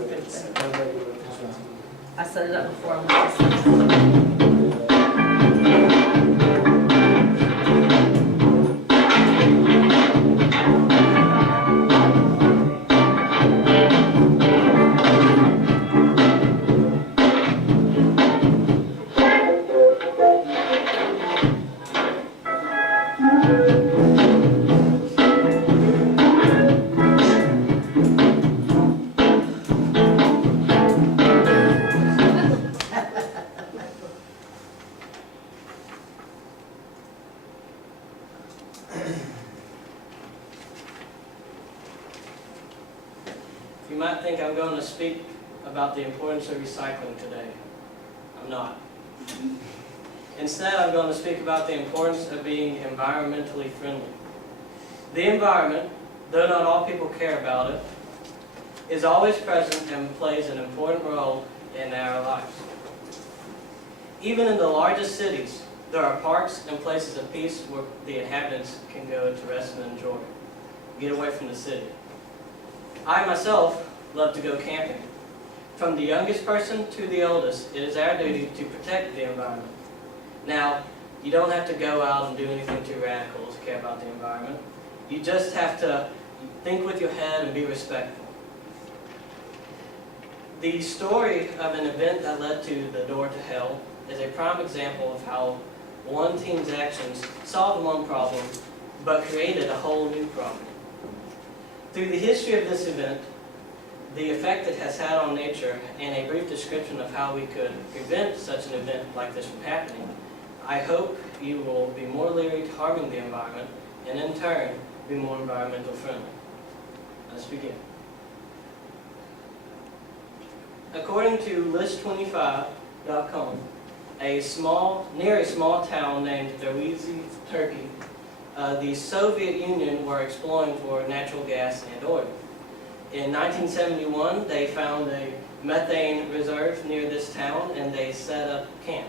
a picture. No regular time. I set it up before I went to sleep. You might think I'm going to speak about the importance of recycling today. I'm not. Instead, I'm going to speak about the importance of being environmentally friendly. The environment, though not all people care about it, is always present and plays an important role in our lives. Even in the largest cities, there are parks and places of peace where the inhabitants can go to rest and enjoy, get away from the city. I myself love to go camping. From the youngest person to the oldest, it is our duty to protect the environment. Now, you don't have to go out and do anything too radical to care about the environment. You just have to think with your head and be respectful. The story of an event that led to the door to hell is a prime example of how one team's actions solved one problem, but created a whole new problem. Through the history of this event, the effect it has had on nature, and a brief description of how we could prevent such an event like this from happening, I hope you will be more leery to harming the environment, and in turn, be more environmental friendly. Let's begin. According to list25.com, near a small town named Derwizi, Turkey, the Soviet Union were exploring for natural gas and oil. In 1971, they found a methane reserve near this town and they set up camp.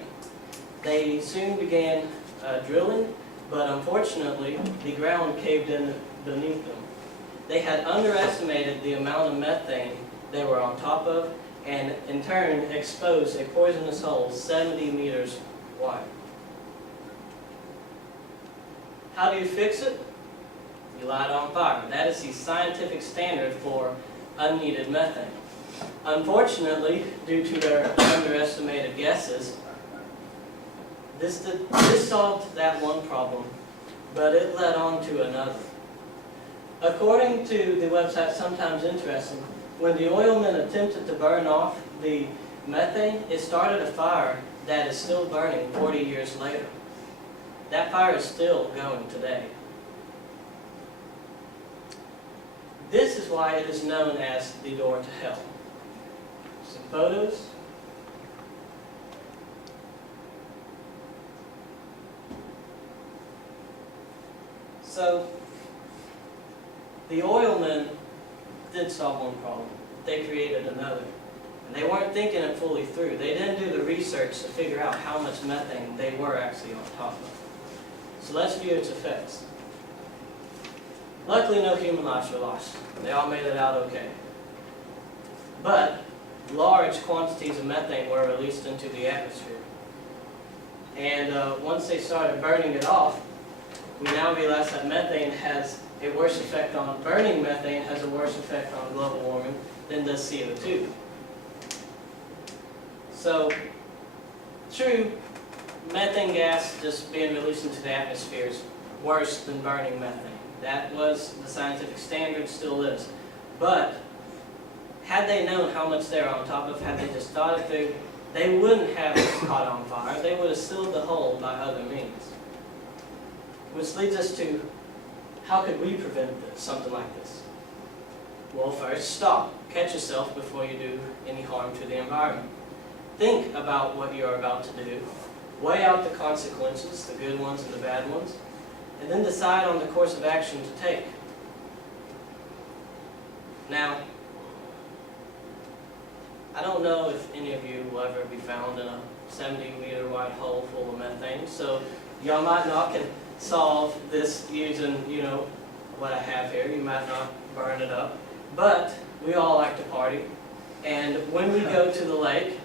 They soon began drilling, but unfortunately, the ground caved in beneath them. They had underestimated the amount of methane they were on top of, and in turn exposed a poisonous hole 70 meters wide. How do you fix it? You light it on fire. That is the scientific standard for unneeded methane. Unfortunately, due to their underestimated guesses, this solved that one problem, but it led on to another. According to the website Sometimes Interesting, when the oilmen attempted to burn off the methane, it started a fire that is still burning 40 years later. That fire is still going today. This is why it is known as the door to hell. Some photos. So, the oilmen did solve one problem. They created another. And they weren't thinking it fully through. They didn't do the research to figure out how much methane they were actually on top of. So let's view its effects. Luckily, no human lives were lost. They all made it out okay. But large quantities of methane were released into the atmosphere. And once they started burning it off, we now realize that methane has a worse effect on, burning methane has a worse effect on global warming than does CO2. So, true, methane gas just being released into the atmosphere is worse than burning methane. That was the scientific standard, still is. But, had they known how much they're on top of, had they just thought it through, they wouldn't have caught on fire. They would have sealed the hole by other means. Which leads us to, how could we prevent something like this? Well, first, stop. Catch yourself before you do any harm to the environment. Think about what you're about to do. Weigh out the consequences, the good ones and the bad ones, and then decide on the course of action to take. Now, I don't know if any of you will ever be found in a 70-meter wide hole full of methane, so y'all might not can solve this using, what I have here. You might not burn it up, but we all like to party. And when we go to the lake,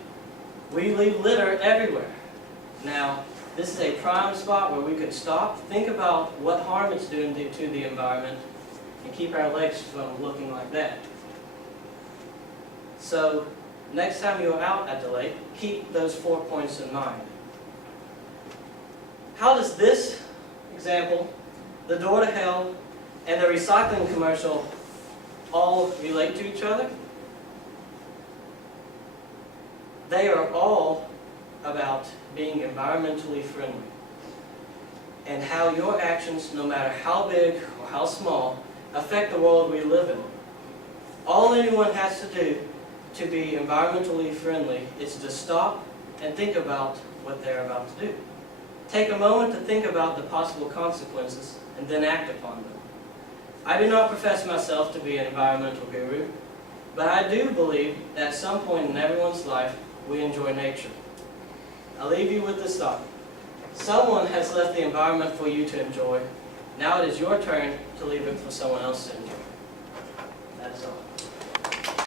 we leave litter everywhere. Now, this is a prime spot where we could stop, think about what harm it's doing to the environment, and keep our lakes from looking like that. So, next time you're out at the lake, keep those 4 points in mind. How does this example, the door to hell, and the recycling commercial all relate to each other? They are all about being environmentally friendly, and how your actions, no matter how big or how small, affect the world we live in. All anyone has to do to be environmentally friendly is to stop and think about what they're about to do. Take a moment to think about the possible consequences and then act upon them. I do not profess myself to be an environmental guru, but I do believe that at some point in everyone's life we enjoy nature. I'll leave you with this thought. Someone has left the environment for you to enjoy. Now it is your turn to leave it for someone else to enjoy. That is all.